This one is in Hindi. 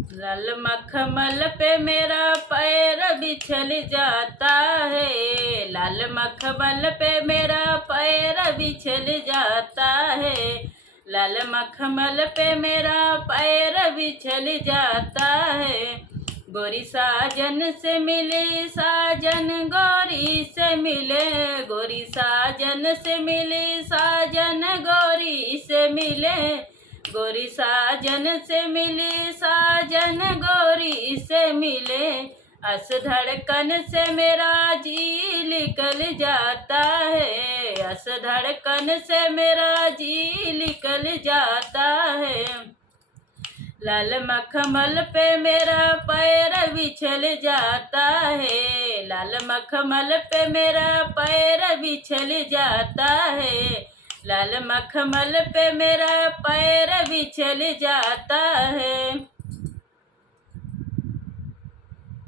लाल मखमल पे मेरा पैर बिछल जाता है। लाल मखमल पे मेरा पैर बिछल जाता है। लाल मखमल पे मेरा पैर बिछल जाता है। गोरी साजन से मिले साजन गोरी से मिले। गोरी साजन से मिले साजन गोरी से मिले। गोरी साजन से मिली साजन गोरी से मिले। अस धड़कन से मेरा जी निकल जाता है। अस धड़कन से मेरा जी निकल जाता है। लाल मखमल पे मेरा पैर बिछल जाता है। लाल मखमल पे मेरा पैर बिछल जाता है। लाल मखमल पे मेरा पैर बिछल जाता है।